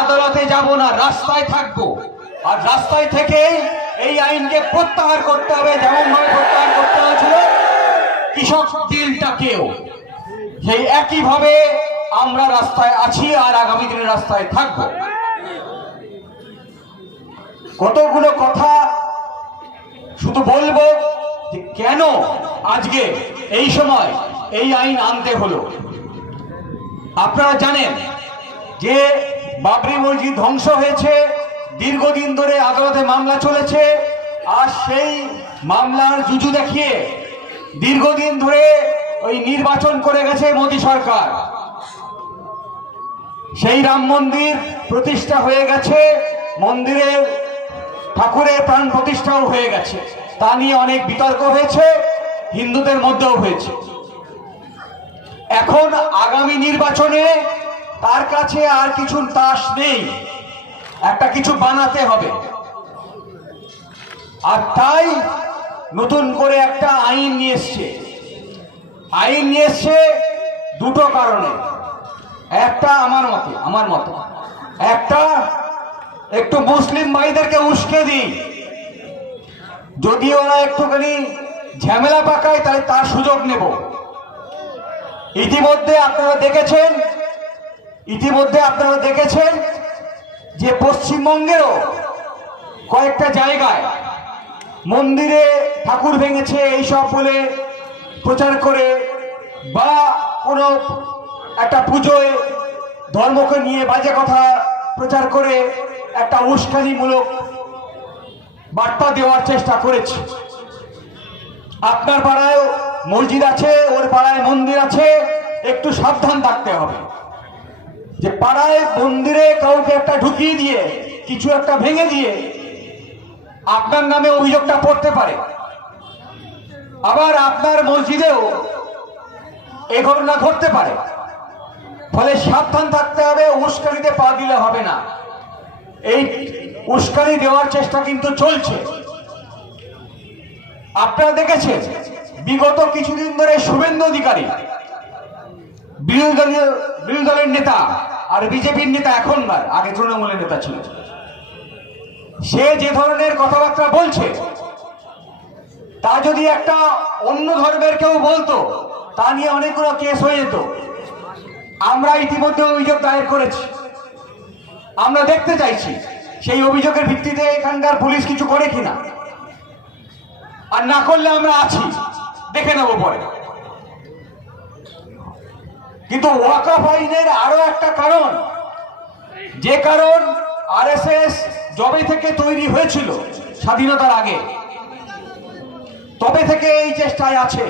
আদালতে যাব না, রাস্তায় থাকব। আর রাস্তায় থেকে এই আইনকে প্রত্যাহার করতে হবে, যেমন ভাবে প্রত্যাহার করতে হয়েছিল। কৃষক বিলটাকেও সেই একইভাবে আমরা রাস্তায় আছি আর আগামী দিনে রাস্তায় থাকব। কতগুলো কথা শুধু বলব যে কেন আজকে এই সময় এই আইন আনতে হলো? আপনারা জানেন যে বাবরি মসজিদ ধ্বংস হয়েছে। দীর্ঘদিন ধরে আদালতে মামলা চলেছে। আর সেই মামলার জুজু দেখিয়ে দীর্ঘদিন ধরে ওই নির্বাচন করে গেছে মোদী সরকার। সেই রাম মন্দির প্রতিষ্ঠা হয়ে গেছে। মন্দিরের ঠাকুরের প্রাণ প্রতিষ্ঠাও হয়ে গেছে। তা নিয়ে অনেক বিতর্ক হয়েছে, হিন্দুদের মধ্যেও হয়েছে। এখন আগামী নির্বাচনে তার কাছে আর কিছু তাস নেই। একটা কিছু বানাতে হবে। আর তাই নতুন করে একটা আইন নিয়ে এসছে। আইন নিয়ে এসছে দুটো কারণে। একটা আমার মতে আমার মতে। একটা, একটু মুসলিম ভাইদেরকে উস্কে দিই। যদি ওরা একটুখানি ঝামেলা পাকায়, তাহলে তার সুযোগ নেব। ইতিমধ্যে আপনারা দেখেছেন ইতিমধ্যে আপনারা দেখেছেন যে পশ্চিমবঙ্গেরও কয়েকটা জায়গায় মন্দিরে ঠাকুর ভেঙেছে এইসব বলে প্রচার করে বা কোনো একটা পুজোয় ধর্মকে নিয়ে বাজে কথা প্রচার করে একটা উস্কানিমূলক বার্তা দেওয়ার চেষ্টা করেছে। আপনার পাড়ায় মসজিদ আছে, ওর পাড়ায় মন্দির আছে, একটু সাবধান থাকতে হবে। যে পাড়ায় মন্দিরে কাউকে একটা ঢুকিয়ে দিয়ে, কিছু একটা ভেঙে দিয়ে আপনার নামে অভিযোগটা পড়তে পারে। আবার আপনার মসজিদেও এ ঘটনা ঘটতে পারে। ফলে সাবধান থাকতে হবে, উস্কানিতে পা দিলে হবে না। এই উস্কানি দেওয়ার চেষ্টা কিন্তু চলছে। আপনারা দেখেছেন, বিগত কিছুদিন ধরে শুভেন্দু অধিকারী, বিরোধী দলের নেতা আর বিজেপির নেতা এখনকার আগে তৃণমূলের নেতা ছিল। সে যে ধরনের কথাবার্তা বলছে, তা যদি একটা অন্য ধর্মের কেউ বলতো, তা নিয়ে অনেকগুলো কেস হয়ে যেত। আমরা ইতিমধ্যে অভিযোগ দায়ের করেছি। আমরা দেখতে চাইছি, সেই অভিযোগের ভিত্তিতে এখানকার পুলিশ কিছু করে কিনা। আর না করলে আমরা আছি, দেখে নেব পরে। কিন্তু ওয়াকাফ আইনের আরও একটা কারণ। যে কারণ আরএসএস জবে থেকে তৈরি হয়েছিল স্বাধীনতার আগে, তবে থেকে এই চেষ্টায় আছে।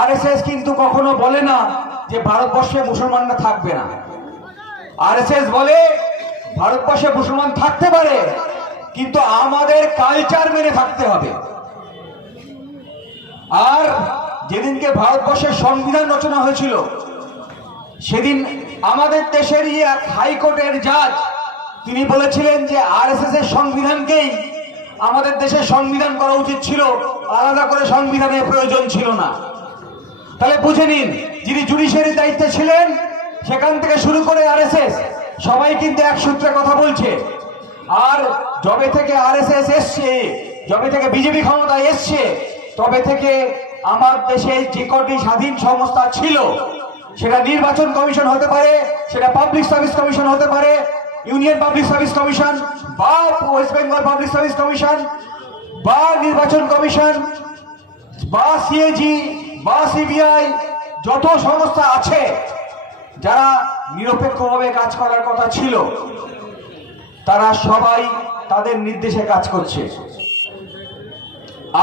আরএসএস কিন্তু কখনো বলে না যে ভারতবর্ষে মুসলমানরা থাকবে না। আরএসএস বলে, ভারতবর্ষে মুসলমান থাকতে পারে, কিন্তু আমাদের কালচার মেনে থাকতে হবে। আর যেদিনকে ভারতবর্ষের সংবিধান রচনা হয়েছিল সেদিন আমাদের দেশেরই এক হাইকোর্টের জাজ, তিনি বলেছিলেন যে আরএসএস এর সংবিধানকেই আমাদের দেশের সংবিধান করা উচিত ছিল, আলাদা করে সংবিধানের প্রয়োজন ছিল না। তাহলে বুঝে নিন, যিনি জুডিশিয়ারি দায়িত্বে ছিলেন, সেখান থেকে শুরু করে আরএসএস, সবাই কিন্তু এক সূত্রে কথা বলছে। আর যবে থেকে আরএসএস এসছে, যবে থেকে বিজেপি ক্ষমতায় এসছে, তবে থেকে আমার দেশে যে কটি স্বাধীন সংস্থা ছিল সেটা নির্বাচন কমিশন হতে পারে, সেটা পাবলিক সার্ভিস কমিশন হতে পারে, ইউনিয়ন পাবলিক সার্ভিস কমিশন বা West Bengal Public Service Commission বা নির্বাচন কমিশন বা সিএজি বা সিবিআই, যত সংস্থা আছে যারা নিরপেক্ষভাবে কাজ করার কথা ছিল, তারা সবাই তাদের নির্দেশে কাজ করছে।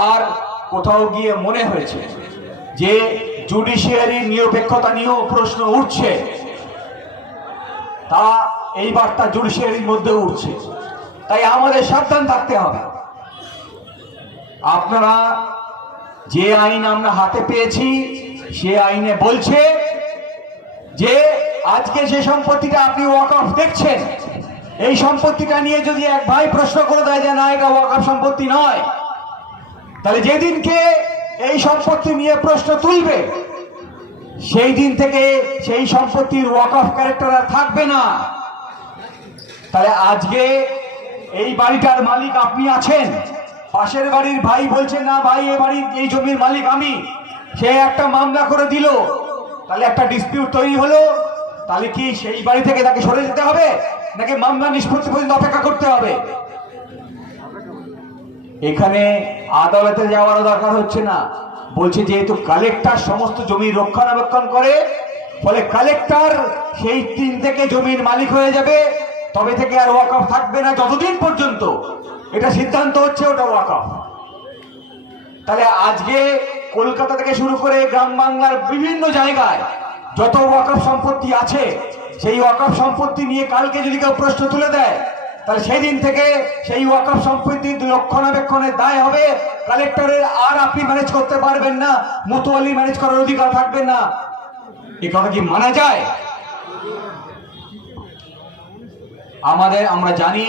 আর কোথাও গিয়ে মনে হয়েছে যে জুডিশিয়ারির নিরপেক্ষতা নিয়েও প্রশ্ন উঠছে। তা এই বার্তা জুডিশিয়ারির মধ্যে উঠছে। তাই আমাদের সাবধান থাকতে হবে। আপনারা যে আইন আমরা হাতে পেয়েছি, সে আইনে বলছে যে আজকে যে সম্পত্তিটা আপনি ওয়াকফ দেখছেন, এই সম্পত্তিটা নিয়ে যদি এক ভাই প্রশ্ন করে দেয় যে না, এটা ওয়াকফ সম্পত্তি নয়, তাহলে যেদিনকে এই সম্পত্তি নিয়ে প্রশ্ন তুলবে। সেই দিন থেকে সেই সম্পত্তির ওয়াক অফ ক্যারেক্টার আর থাকবে না। তাহলে আজকে এই বাড়িটার মালিক আপনি আছেন? পাশের বাড়ির ভাই বলছে, না ভাই, এ বাড়ির, এই জমির মালিক আমি। সে একটা মামলা করে দিল। তাহলে একটা ডিসপিউট তৈরি হলো। তাহলে কি সেই বাড়ি থেকে তাকে সরে যেতে হবে? নাকি মামলা নিষ্পত্তি পর্যন্ত অপেক্ষা করতে হবে? এখানে আদালতে যাওয়ারও দরকার হচ্ছে না। বলছে যেহেতু কালেক্টর সমস্ত জমি রক্ষণাবেক্ষণ করে, ফলে কালেক্টর সেই দিন থেকে জমির মালিক হয়ে যাবে, তবে থেকে আর ওয়াকফ থাকবে না যতদিন পর্যন্ত। এটা সিদ্ধান্ত হচ্ছে ওটা ওয়াকফ তাহলে আজকে কলকাতা থেকে শুরু করে গ্রাম বাংলার বিভিন্ন জায়গায় যত ওয়াকফ সম্পত্তি আছে, সেই ওয়াকফ সম্পত্তি নিয়ে কালকে যদি কেউ প্রশ্ন তুলে দেয় তাহলে সেই দিন থেকে সেই ওয়াকফ সম্পত্তির রক্ষণাবেক্ষণের দায় হবে। কালেক্টরের আর আপনি ম্যানেজ করতে পারবেন না, মুতোয়ালি ম্যানেজ করার অধিকার থাকবে না। এ কথা কি মানা যায়? আমাদের, আমরা জানি,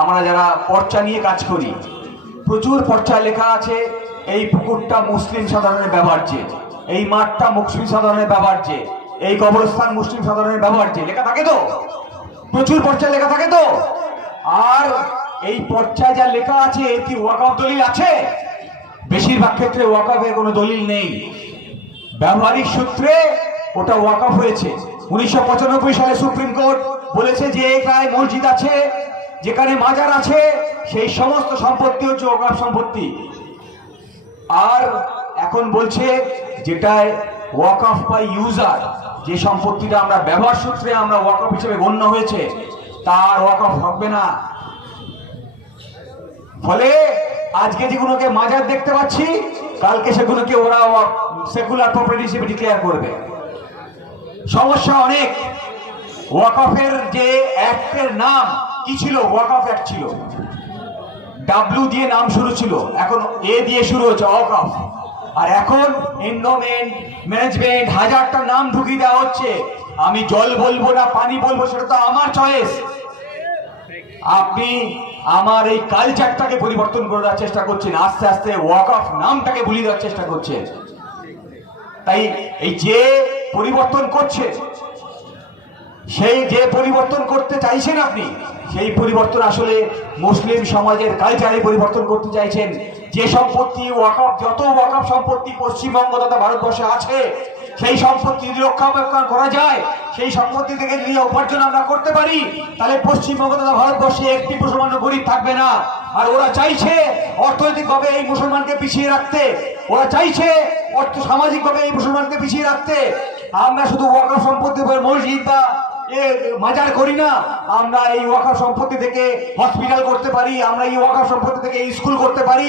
আমরা যারা পর্চা নিয়ে কাজ করি, প্রচুর পর্চা লেখা আছে, এই পুকুরটা মুসলিম সাধারণের ব্যবহার্য এই মাঠটা মুসলিম সাধারণের ব্যবহার্য এই কবরস্থান মুসলিম সাধারণের ব্যবহার্য লেখা থাকে তো? প্রচুর পর্চা লেখা থাকে তো? আর এই পর্চায় যা লেখা আছে কি ওয়াকফ দলিল আছে? বেশিরভাগ ক্ষেত্রে ওয়াকফের কোনো দলিল নেই। ব্যবহারিক সূত্রে ওটা ওয়াকফ হয়েছে। উনিশশো পঁচানব্বই সালে সুপ্রিম কোর্ট বলেছে যে এখানে মসজিদ আছে, যেখানে মাজার আছে, সেই সমস্ত সম্পত্তি হচ্ছে ওয়াকফ সম্পত্তি। আর এখন বলছে যেটায় ওয়াকফ বাই ইউজার যে সম্পত্তিটা আমরা ব্যবহার সূত্রে আমরা ওয়াকফ হিসেবে গণ্য হয়েছে, তার ওয়াকফ হবে না। ফলে আজকে যেগুলোকে মাজার দেখতে পাচ্ছি, কালকে সেগুলোকে ওরা সেকুলার প্রপার্টি হিসেবে ডিক্লেয়ার করবে। সমস্যা অনেক। ওয়াকফের যে অ্যাক্টের নাম কি ছিল? ওয়াকফ অ্যাক্ট ছিল। ডাব্লিউ দিয়ে নাম শুরু ছিল। এখন এ দিয়ে শুরু হচ্ছে ওয়াকফ আর এখন এন্ডোমেন্ট ম্যানেজমেন্ট হাজারটা নাম ঢুকিয়ে দেওয়া হচ্ছে। আমি জল বলব না, পানি বলব, সেটা তো আমার চয়েস আপনি আমার এই কালচারটাকে পরিবর্তন করে দেওয়ার চেষ্টা করছেন, আস্তে আস্তে ওয়াক অফ নামটাকে ভুলিয়ে দেওয়ার চেষ্টা করছেন। তাই এই যে পরিবর্তন করছে, সেই যে পরিবর্তন করতে চাইছেন আপনি, সেই পরিবর্তন আসলে মুসলিম সমাজের কালচারে পরিবর্তন করতে চাইছেন। যে সম্পত্তি ওয়াকফ, যত ওয়াকফ সম্পত্তি পশ্চিমবঙ্গ তথা ভারতবর্ষে আছে, সেই সম্পত্তি যদি রক্ষণাবেক্ষণ করা যায়, সেই সম্পত্তি থেকে যদি উপার্জন আমরা করতে পারি, তাহলে পশ্চিমবঙ্গ তথা ভারতবর্ষে একটি মুসলমান গরিব থাকবে না। আর ওরা চাইছে অর্থনৈতিকভাবে এই মুসলমানকে পিছিয়ে রাখতে। ওরা চাইছে অর্থ সামাজিকভাবে এই মুসলমানকে পিছিয়ে রাখতে। আমরা শুধু ওয়াকফ সম্পত্তি উপর মসজিদ বা মাজার করি না। আমরা এই ওয়াকফ সম্পত্তি থেকে হসপিটাল করতে পারি, আমরা এই ওয়াকফ সম্পত্তি থেকে স্কুল করতে পারি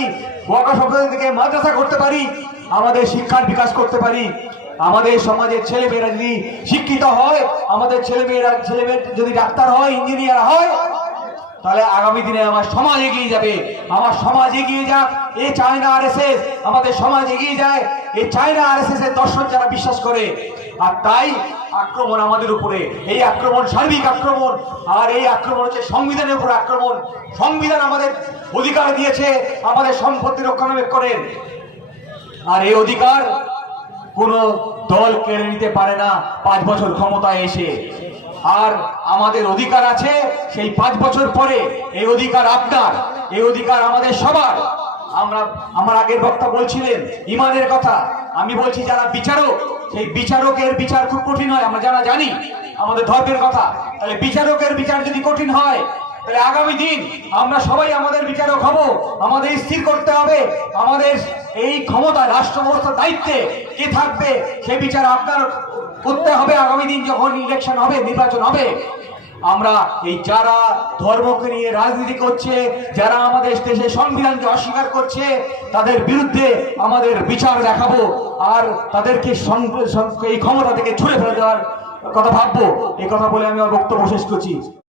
ওয়াকফ সম্পত্তি থেকে মাদ্রাসা করতে পারি, আমাদের শিক্ষার বিকাশ করতে পারি। আমাদের সমাজের ছেলেমেয়েরা যদি শিক্ষিত হয়, আমাদের ছেলেমেয়েরা, ছেলেমেয়ে যদি ডাক্তার হয় ইঞ্জিনিয়ার হয়, তাহলে আগামী দিনে আমার সমাজ এগিয়ে যাবে। আমার সমাজ এগিয়ে যাক। এ চায় না আরএসএস আমাদের সমাজ এগিয়ে যায়। এ চায় না আরএসএস এর দর্শন যারা বিশ্বাস করে আর তাই আক্রমণ আমাদের উপরে। এই আক্রমণ, সার্বিক আক্রমণ, আর এই আক্রমণ হচ্ছে সংবিধানের উপর আক্রমণ। সংবিধান আমাদের অধিকার দিয়েছে, আমাদের সম্পত্তি রক্ষণাবেক্ষণের আর এই অধিকার কোনো দল কেড়ে নিতে পারে না পাঁচ বছর ক্ষমতায় এসে। আর আমাদের অধিকার আছে, সেই পাঁচ বছর পরে এই অধিকার আপনার, এই অধিকার আমাদের সবার। আমরা, আমার আগের বক্তা বলছিলেন, ইমানের কথা। আমি বলছি, যারা বিচারক, সেই বিচারকের বিচার খুব কঠিন হয়, আমরা যারা জানি, আমাদের ধর্মের কথা। তাহলে বিচারকের বিচার যদি কঠিন হয়, তাহলে আগামী দিন আমরা সবাই আমাদের বিচারক হব, আমাদের স্থির করতে হবে, আমাদের এই ক্ষমতা, রাষ্ট্র ব্যবস্থার দায়িত্বে কে থাকবে, সে বিচার আপনার করতে হবে আগামী দিন যখন ইলেকশন হবে, নির্বাচন হবে। আমরা এই যারা ধর্মকে নিয়ে রাজনীতি করছে, যারা আমাদের দেশে সংবিধানকে অস্বীকার করছে, তাদের বিরুদ্ধে আমাদের বিচার দেখাবো আর তাদেরকে এই ক্ষমতা থেকে ছুড়ে ফেলে দেওয়ার কথা ভাববো। এই কথা বলে আমি আমার বক্তব্য শেষ করছি।